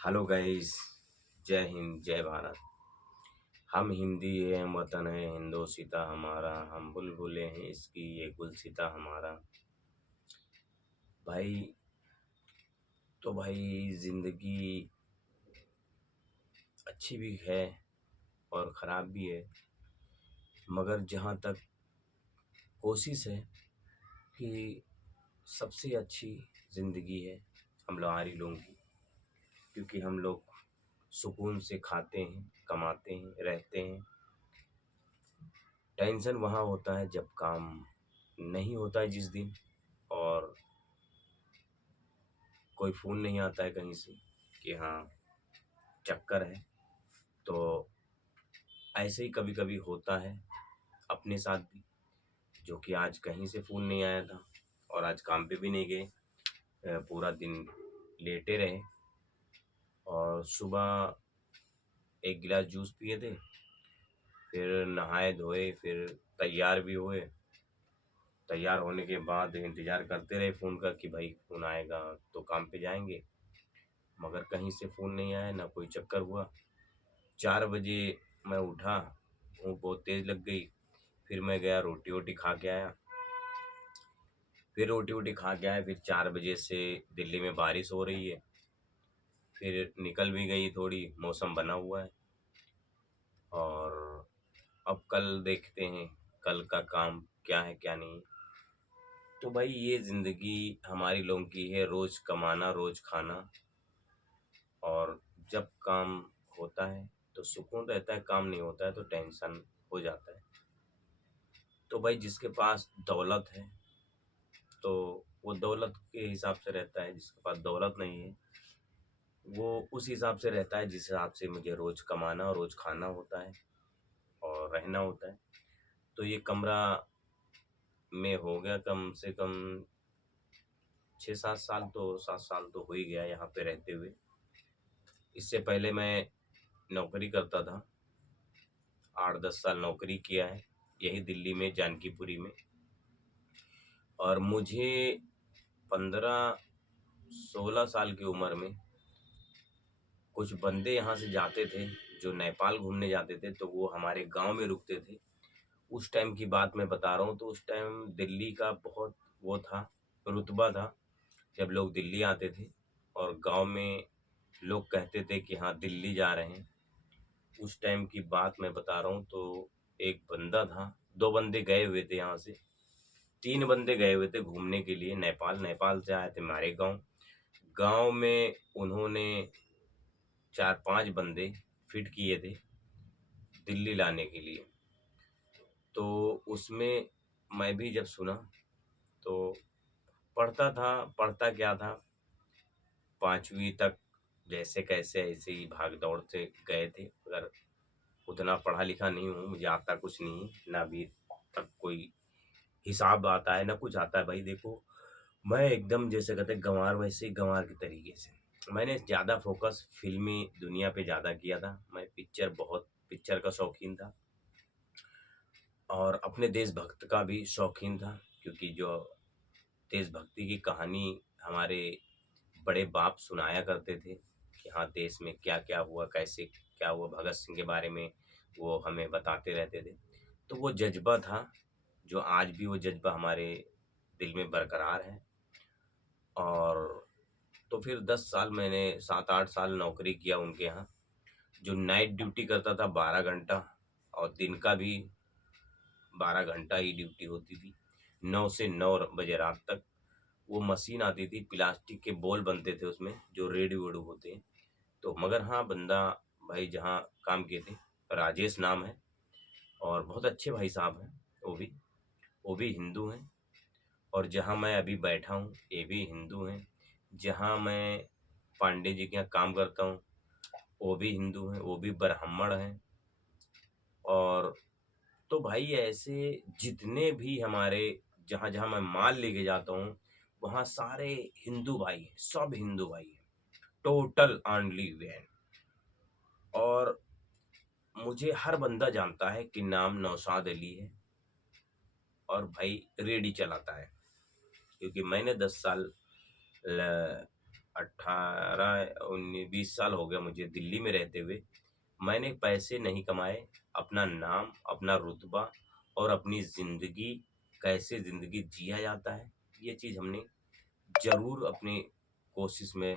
Hello guys. जय हिंद जय भारत। हम हिंदी हैं, हम वतन है हिंदोसिता हमारा, हम बुलबुलें हैं इसकी ये गुलसिता हमारा। भाई तो भाई जिंदगी अच्छी भी है और ख़राब भी है, मगर जहाँ तक कोशिश है कि सबसे अच्छी ज़िंदगी है हम लोहारी लोगों की, क्योंकि हम लोग सुकून से खाते हैं, कमाते हैं, रहते हैं। टेंशन वहाँ होता है जब काम नहीं होता है जिस दिन, और कोई फ़ोन नहीं आता है कहीं से कि हाँ चक्कर है। तो ऐसे ही कभी कभी होता है अपने साथ भी, जो कि आज कहीं से फ़ोन नहीं आया था और आज काम पे भी नहीं गए। पूरा दिन लेटे रहे और सुबह एक गिलास जूस पिए थे, फिर नहाए धोए, फिर तैयार भी हुए। तैयार होने के बाद इंतज़ार करते रहे फ़ोन का कि भाई फ़ोन आएगा तो काम पे जाएंगे, मगर कहीं से फ़ोन नहीं आया, ना कोई चक्कर हुआ। 4 बजे मैं उठा, भूख बहुत तेज़ लग गई। फिर मैं गया रोटी वोटी खा के आया। फिर 4 बजे से दिल्ली में बारिश हो रही है, फिर निकल भी गई थोड़ी, मौसम बना हुआ है। और अब कल देखते हैं कल का काम क्या है क्या नहीं। तो भाई ये ज़िंदगी हमारी लोगों की है, रोज़ कमाना रोज़ खाना। और जब काम होता है तो सुकून रहता है, काम नहीं होता है तो टेंशन हो जाता है। तो भाई जिसके पास दौलत है तो वो दौलत के हिसाब से रहता है, जिसके पास दौलत नहीं है वो उस हिसाब से रहता है जिस हिसाब से मुझे रोज़ कमाना और रोज़ खाना होता है और रहना होता है। तो ये कमरा में हो गया कम से कम 6-7 साल, तो 7 साल तो हो ही गया यहाँ पे रहते हुए। इससे पहले मैं नौकरी करता था, 8-10 साल नौकरी किया है यही दिल्ली में जानकीपुरी में। और मुझे 15-16 साल की उम्र में कुछ बंदे यहाँ से जाते थे जो नेपाल घूमने जाते थे, तो वो हमारे गांव में रुकते थे। उस टाइम की बात मैं बता रहा हूँ, तो उस टाइम दिल्ली का बहुत वो था, रुतबा था जब लोग दिल्ली आते थे और गांव में लोग कहते थे कि हाँ दिल्ली जा रहे हैं। उस टाइम की बात मैं बता रहा हूँ। तो एक बंदा था, 2 बंदे गए हुए थे यहाँ से, 3 बंदे गए हुए थे घूमने के लिए नेपाल। नेपाल से आए थे हमारे गांव। गांव में उन्होंने 4-5 बंदे फिट किए थे दिल्ली लाने के लिए। तो उसमें मैं भी जब सुना तो पढ़ता था। पढ़ता क्या था, 5वीं तक जैसे कैसे ऐसे ही भाग दौड़ से गए थे, मगर उतना पढ़ा लिखा नहीं हूँ, मुझे आता कुछ नहीं है, ना अभी तक कोई हिसाब आता है ना कुछ आता है। भाई देखो, मैं एकदम जैसे कहते हैं गंवार, वैसे ही गंवार के तरीके से मैंने ज़्यादा फोकस फिल्मी दुनिया पे ज़्यादा किया था। मैं बहुत पिक्चर का शौकीन था और अपने देशभक्त का भी शौकीन था, क्योंकि जो देशभक्ति की कहानी हमारे बड़े बाप सुनाया करते थे कि हाँ देश में क्या क्या हुआ, कैसे क्या हुआ, भगत सिंह के बारे में वो हमें बताते रहते थे। तो वो जज्बा था, जो आज भी वो जज्बा हमारे दिल में बरकरार है। और तो फिर 10 साल मैंने 7-8 साल नौकरी किया उनके यहाँ, जो नाइट ड्यूटी करता था 12 घंटा, और दिन का भी 12 घंटा ही ड्यूटी होती थी, 9 से 9 बजे रात तक। वो मशीन आती थी, प्लास्टिक के बॉल बनते थे उसमें जो रेडू वेडू होते हैं। तो मगर हाँ बंदा, भाई जहाँ काम किए थे, राजेश नाम है, और बहुत अच्छे भाई साहब हैं। वो भी हिंदू हैं। और जहाँ मैं अभी बैठा हूँ ये भी हिंदू हैं। जहाँ मैं पांडे जी के यहाँ काम करता हूँ वो भी हिंदू हैं, वो भी ब्राह्मण हैं। और तो भाई ऐसे जितने भी हमारे, जहाँ जहाँ मैं माल लेके जाता हूँ वहाँ सारे हिंदू भाई हैं, सब हिंदू भाई हैं, टोटल ऑनली वैन। और मुझे हर बंदा जानता है कि नाम नौशाद अली है और भाई रेडी चलाता है, क्योंकि मैंने 10 साल 18 19 20 साल हो गया मुझे दिल्ली में रहते हुए। मैंने पैसे नहीं कमाए, अपना नाम, अपना रुतबा और अपनी ज़िंदगी, कैसे ज़िंदगी जिया जाता है, ये चीज़ हमने ज़रूर अपनी कोशिश में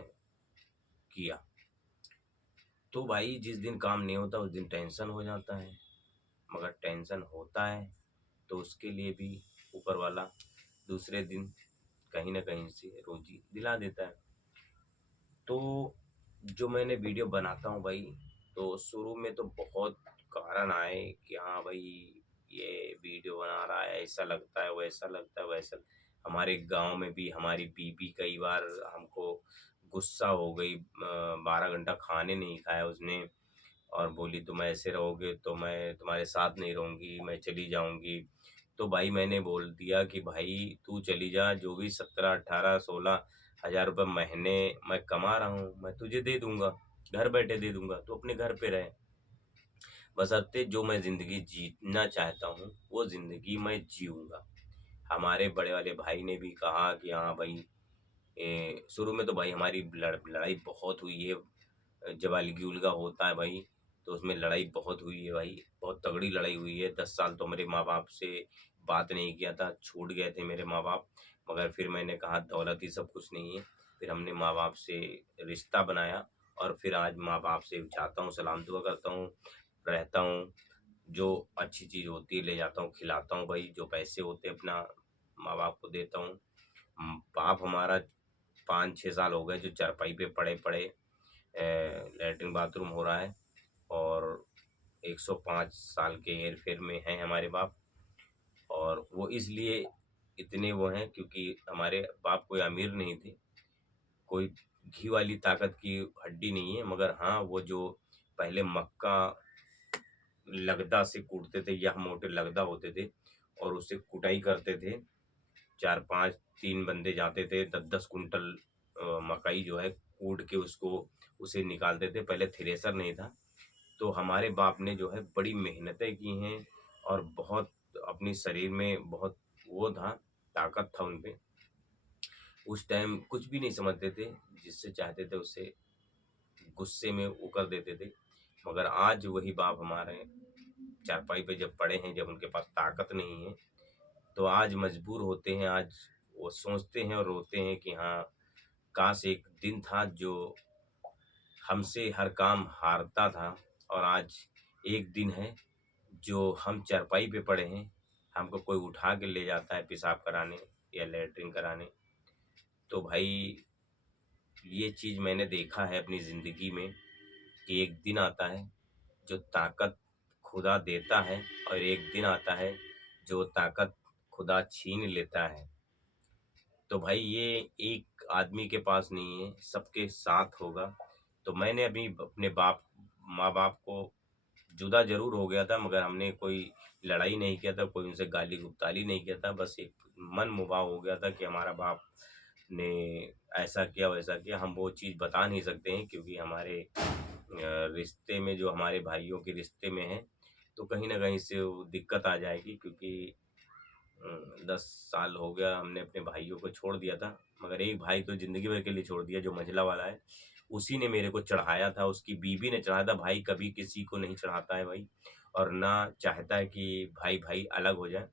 किया। तो भाई जिस दिन काम नहीं होता उस दिन टेंशन हो जाता है, मगर टेंशन होता है तो उसके लिए भी ऊपर वाला दूसरे दिन कहीं न कहीं से रोज़ी दिला देता है। तो जो मैंने वीडियो बनाता हूँ भाई, तो शुरू में तो बहुत कारण आए कि हाँ भाई, ये वीडियो बना रहा है, ऐसा लगता है, वैसा लगता है, वैसा। हमारे गांव में भी हमारी बीबी कई बार हमको गुस्सा हो गई, 12 घंटा खाने नहीं खाया उसने, और बोली तुम ऐसे रहोगे तो मैं तुम्हारे साथ नहीं रहूंगी, मैं चली जाऊंगी। तो भाई मैंने बोल दिया कि भाई तू चली जा, जो भी 17 18 16 हजार रुपये महीने मैं कमा रहा हूँ मैं तुझे दे दूंगा, घर बैठे दे दूंगा, तो अपने घर पे रहे। बशर्ते जो मैं जिंदगी जीना चाहता हूँ वो जिंदगी मैं जीऊंगा। हमारे बड़े वाले भाई ने भी कहा कि हाँ भाई, शुरू में तो भाई हमारी लड़ाई बहुत हुई है। जब अलगी उलगा होता है भाई, तो उसमें लड़ाई बहुत हुई है भाई, बहुत तगड़ी लड़ाई हुई है। 10 साल तो मेरे माँ बाप से बात नहीं किया था, छूट गए थे मेरे माँ बाप। मगर फिर मैंने कहा दौलत ही सब कुछ नहीं है। फिर हमने माँ बाप से रिश्ता बनाया, और फिर आज माँ बाप से जाता हूँ, सलाम दुआ करता हूँ, रहता हूँ। जो अच्छी चीज़ होती है ले जाता हूँ, खिलाता हूँ भाई। जो पैसे होते हैं अपना माँ बाप को देता हूँ। बाप हमारा 5 6 साल हो गए जो चारपाई पे पड़े पड़े, लैट्रिन बाथरूम हो रहा है। और 105 साल के हेर फेर में हैं हमारे बाप। और वो इसलिए इतने वो हैं क्योंकि हमारे बाप कोई अमीर नहीं थे, कोई घी वाली ताकत की हड्डी नहीं है। मगर हाँ, वो जो पहले मक्का लगदा से कूटते थे, या मोटे लगदा होते थे, और उससे कुटाई करते थे। 4 5 3 बंदे जाते थे, 10 10 कुंटल मकई जो है कूट के उसको उसे निकालते थे। पहले थ्रेसर नहीं था। तो हमारे बाप ने जो है बड़ी मेहनतें की हैं, और बहुत अपने शरीर में बहुत वो था, ताकत था उनपे। उस टाइम कुछ भी नहीं समझते थे, जिससे चाहते थे उससे गुस्से में वो कर देते थे। मगर आज वही बाप हमारे चारपाई पे जब पड़े हैं, जब उनके पास ताकत नहीं है, तो आज मजबूर होते हैं। आज वो सोचते हैं और रोते हैं कि हाँ, काश एक दिन था जो हमसे हर काम हारता था, और आज एक दिन है जो हम चारपाई पे पड़े हैं, हमको कोई उठा के ले जाता है पेशाब कराने या लैट्रिन कराने। तो भाई ये चीज़ मैंने देखा है अपनी ज़िंदगी में कि एक दिन आता है जो ताकत खुदा देता है, और एक दिन आता है जो ताकत खुदा छीन लेता है। तो भाई ये एक आदमी के पास नहीं है, सबके साथ होगा। तो मैंने अभी अपने बाप माँ बाप को जुदा ज़रूर हो गया था, मगर हमने कोई लड़ाई नहीं किया था, कोई उनसे गाली-गलौज नहीं किया था। बस एक मन-मुभाव हो गया था कि हमारा बाप ने ऐसा किया, वैसा किया। हम वो चीज़ बता नहीं सकते हैं क्योंकि हमारे रिश्ते में, जो हमारे भाइयों के रिश्ते में है, तो कहीं न कहीं से वो दिक्कत आ जाएगी क्योंकि 10 साल हो गया हमने अपने भाइयों को छोड़ दिया था। मगर एक भाई तो ज़िंदगी भर के लिए छोड़ दिया, जो मंझला वाला है। उसी ने मेरे को चढ़ाया था, उसकी बीवी ने चढ़ाया था। भाई कभी किसी को नहीं चढ़ाता है भाई, और ना चाहता है कि भाई-भाई अलग हो जाए।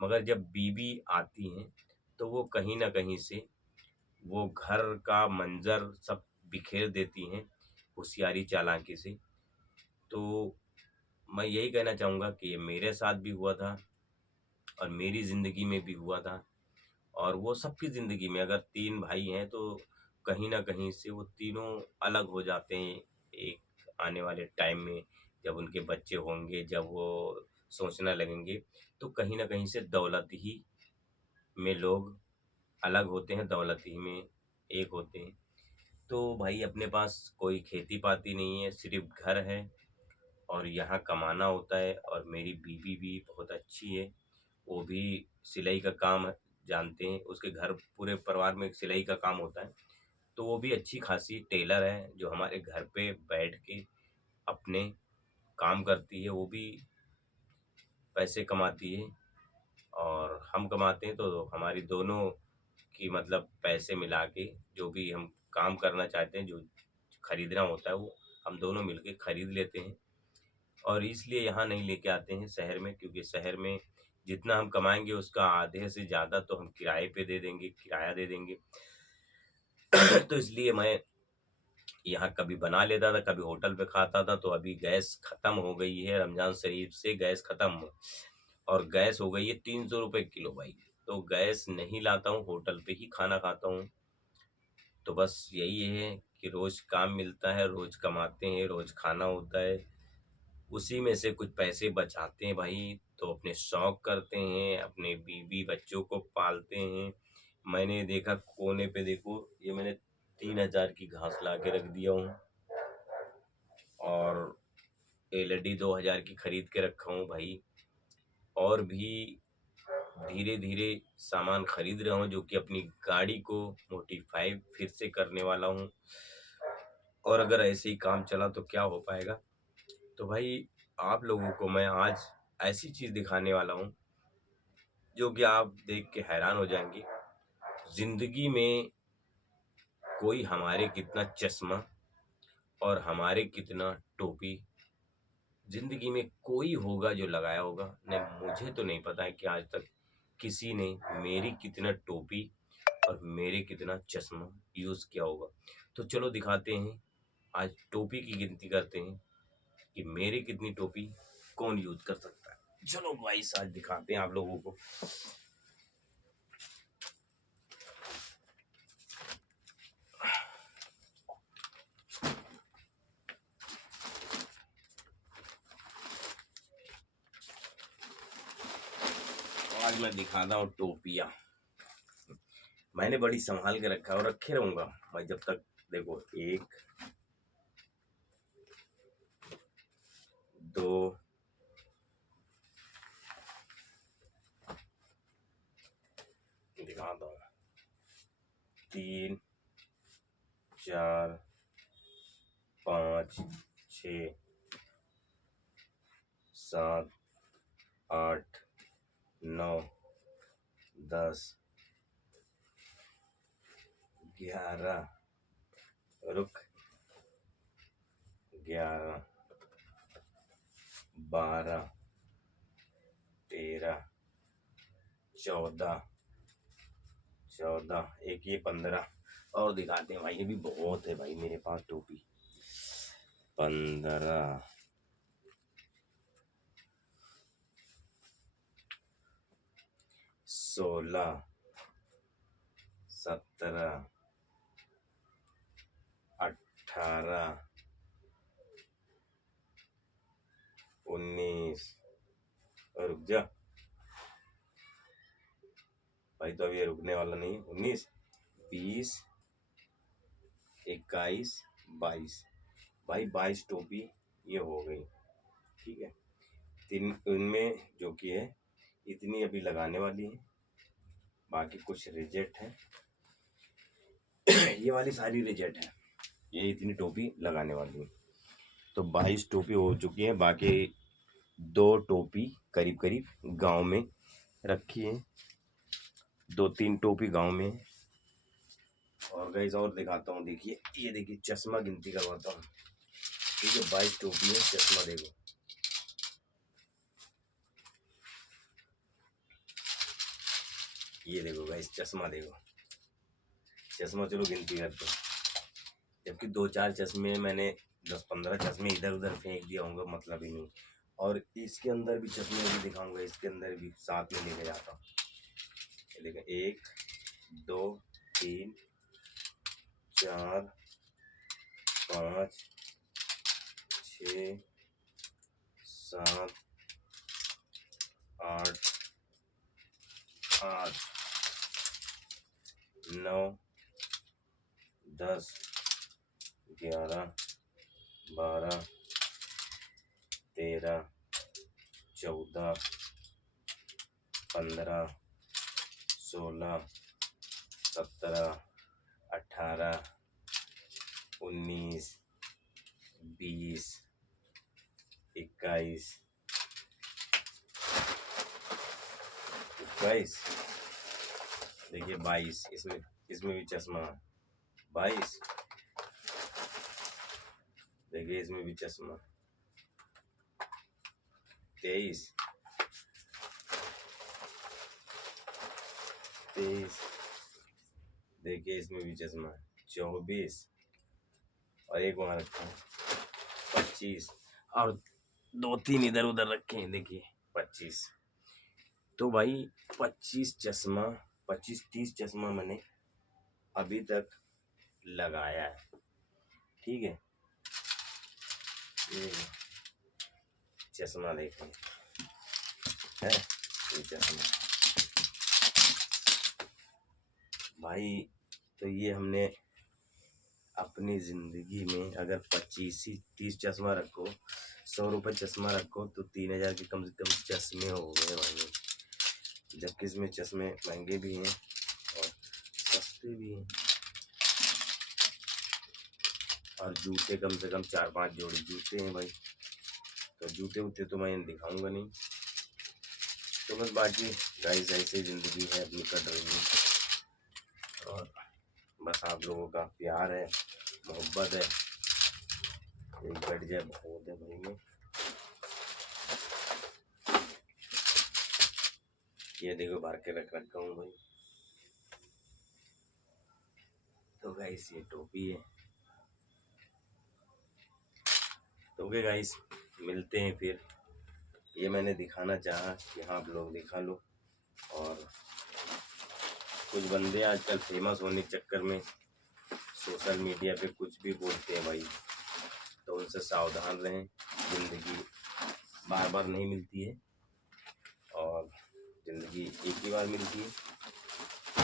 मगर जब बीवी आती हैं, तो वो कहीं न कहीं से वो घर का मंज़र सब बिखेर देती हैं, होशियारी चालाकी से। तो मैं यही कहना चाहूँगा कि ये मेरे साथ भी हुआ था, और मेरी ज़िंदगी में भी हुआ था। और वो सबकी ज़िंदगी में, अगर 3 भाई हैं तो कहीं न कहीं से वो तीनों अलग हो जाते हैं एक आने वाले टाइम में। जब उनके बच्चे होंगे, जब वो सोचने लगेंगे, तो कहीं न कहीं से दौलत ही में लोग अलग होते हैं, दौलत ही में एक होते हैं। तो भाई अपने पास कोई खेती-पाती नहीं है, सिर्फ़ घर है, और यहाँ कमाना होता है। और मेरी बीवी भी बहुत अच्छी है, वो भी सिलाई का काम जानते हैं, उसके घर पूरे परिवार में सिलाई का काम होता है। तो वो भी अच्छी खासी टेलर है, जो हमारे घर पे बैठ के अपने काम करती है, वो भी पैसे कमाती है, और हम कमाते हैं। तो हमारी दोनों की मतलब पैसे मिला के जो भी हम काम करना चाहते हैं, जो खरीदना होता है वो हम दोनों मिलके खरीद लेते हैं। और इसलिए यहाँ नहीं लेके आते हैं शहर में, क्योंकि शहर में जितना हम कमाएंगे उसका आधे से ज़्यादा तो हम किराए पे दे देंगे, किराया दे देंगे। तो इसलिए मैं यहाँ कभी बना लेता था, कभी होटल पे खाता था। तो अभी गैस खत्म हो गई है, रमजान शरीफ से गैस खत्म, और गैस हो गई है 300 रुपये किलो भाई। तो गैस नहीं लाता हूँ, होटल पे ही खाना खाता हूँ। तो बस यही है कि रोज काम मिलता है, रोज कमाते हैं, रोज खाना होता है, उसी में से कुछ पैसे बचाते हैं भाई। तो अपने शौक करते हैं, अपने बीवी बच्चों को पालते हैं। मैंने देखा कोने पे, देखो ये मैंने 3,000 की घास ला के रख दिया हूँ, और एलईडी 2,000 की खरीद के रखा हूँ भाई। और भी धीरे धीरे सामान खरीद रहा हूँ, जो कि अपनी गाड़ी को मोडिफाई फिर से करने वाला हूँ। और अगर ऐसे ही काम चला तो क्या हो पाएगा। तो भाई आप लोगों को मैं आज ऐसी चीज़ दिखाने वाला हूँ जो कि आप देख के हैरान हो जाएंगे। जिंदगी में कोई हमारे कितना चश्मा और हमारे कितना टोपी, जिंदगी में कोई होगा जो लगाया होगा। नहीं, मुझे तो नहीं पता है कि आज तक किसी ने मेरी कितना टोपी और मेरे कितना चश्मा यूज़ किया होगा। तो चलो दिखाते हैं, आज टोपी की गिनती करते हैं कि मेरी कितनी टोपी कौन यूज कर सकता है। चलो भाई आज दिखाते हैं आप लोगों को। आज मैं दिखाता हूँ टोपियाँ। मैंने बड़ी संभाल के रखा है और रखे रहूंगा भाई जब तक। देखो, 1 2 दिखाता हूँ, 3 4 5 6 7 8 9 10 11, रुक, 11 12 13 14 एक ये 15 और दिखाते हैं भाई। ये भी बहुत है भाई मेरे पास टोपी। 15 16 17 18 19, रुक जा भाई, तो अभी ये रुकने वाला नहीं है। 19 20 21 22 भाई, 22 टोपी ये हो गई। ठीक है, तीन उनमें जो कि है इतनी अभी लगाने वाली है, बाकी कुछ रिजेक्ट है। ये वाली सारी रिजेक्ट है, ये इतनी टोपी लगाने वाली है। तो 22 टोपी हो चुकी है, बाकी 2 टोपी करीब करीब गांव में रखी है, 2-3 टोपी गांव में है। और गाइस और दिखाता हूँ, देखिए ये देखिए चश्मा गिनती करवाता हूँ। ठीक है, 22 टोपी है, चश्मा देखो, ये देखो गाइस चश्मा देखो, चश्मा चलो गिनती करते हैं। जबकि 2-4 चश्मे मैंने 10-15 चश्मे इधर उधर फेंक दिया होंगे, मतलब ही नहीं। और इसके अंदर भी चश्मे भी दिखाऊंगा, इसके अंदर भी साथ में लेके जाता हूँ। देखो 1 2 3 4 5 6 7 8 8 9 10 11 12 13 14 15 16 17 18 19 20 21 देखिए 22, इसमें भी चश्मा 22, देखिए इसमें भी चश्मा। 23, 23, देखिए इसमें भी चश्मा। 24, और एक वहाँ रखा है 25, और 2-3 इधर उधर रखे हैं, देखिए 25। तो भाई 25 चश्मा, 25-30 चश्मा मैंने अभी तक लगाया है। ठीक है, ये चश्मा देखें है, ये चश्मा भाई। तो ये हमने अपनी ज़िंदगी में अगर 25-30 चश्मा रखो, 100 रुपये चश्मा रखो, तो 3000 के कम से कम चश्मे हो गए भाई। जबकि इसमें चश्मे महंगे भी हैं और सस्ते भी हैं। और जूते कम से कम 4-5 जोड़ी जूते हैं भाई। तो जूते वूते तो मैं दिखाऊंगा नहीं। तो बस बाकी गाइस ऐसे ज़िंदगी है अपनी, कट रही है। और बस आप लोगों का प्यार है, मोहब्बत है, एक कट जाए बहुत है भाई। में ये देखो भर के रख रखा हूँ भाई। तो गाइस ये टोपी है। तो ओके गाइस, मिलते हैं फिर। ये मैंने दिखाना चाहा कि हाँ आप लोग दिखा लो। और कुछ बंदे आजकल फेमस होने के चक्कर में सोशल मीडिया पे कुछ भी बोलते हैं भाई, तो उनसे सावधान रहें। ज़िंदगी बार बार नहीं मिलती है, और ज़िंदगी एक ही बार मिलती है।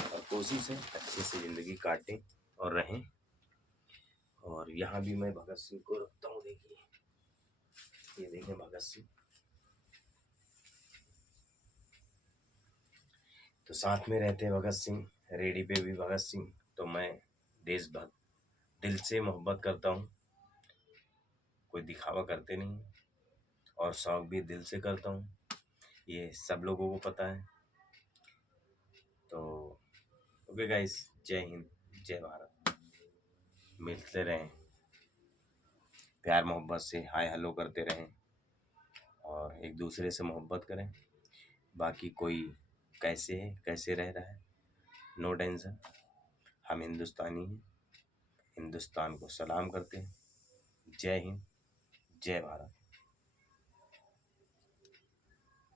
और कोशिश है अच्छे से ज़िंदगी काटें और रहें। और यहाँ भी मैं भगत सिंह को रखता हूँ, देखिए ये देखें भगत सिंह। तो साथ में रहते हैं भगत सिंह, रेडी पे भी भगत सिंह। तो मैं देशभक्त, दिल से मोहब्बत करता हूँ, कोई दिखावा करते नहीं, और शौक भी दिल से करता हूँ, ये सब लोगों को पता है। तो ओके गाइस, जय हिंद, जय भारत। मिलते रहें, प्यार मोहब्बत से हाय हेलो करते रहें, और एक दूसरे से मोहब्बत करें। बाकी कोई कैसे है, कैसे रह रहा है, नो टेंशन। हम हिंदुस्तानी हैं, हिंदुस्तान को सलाम करते हैं। जय हिंद, जय भारत।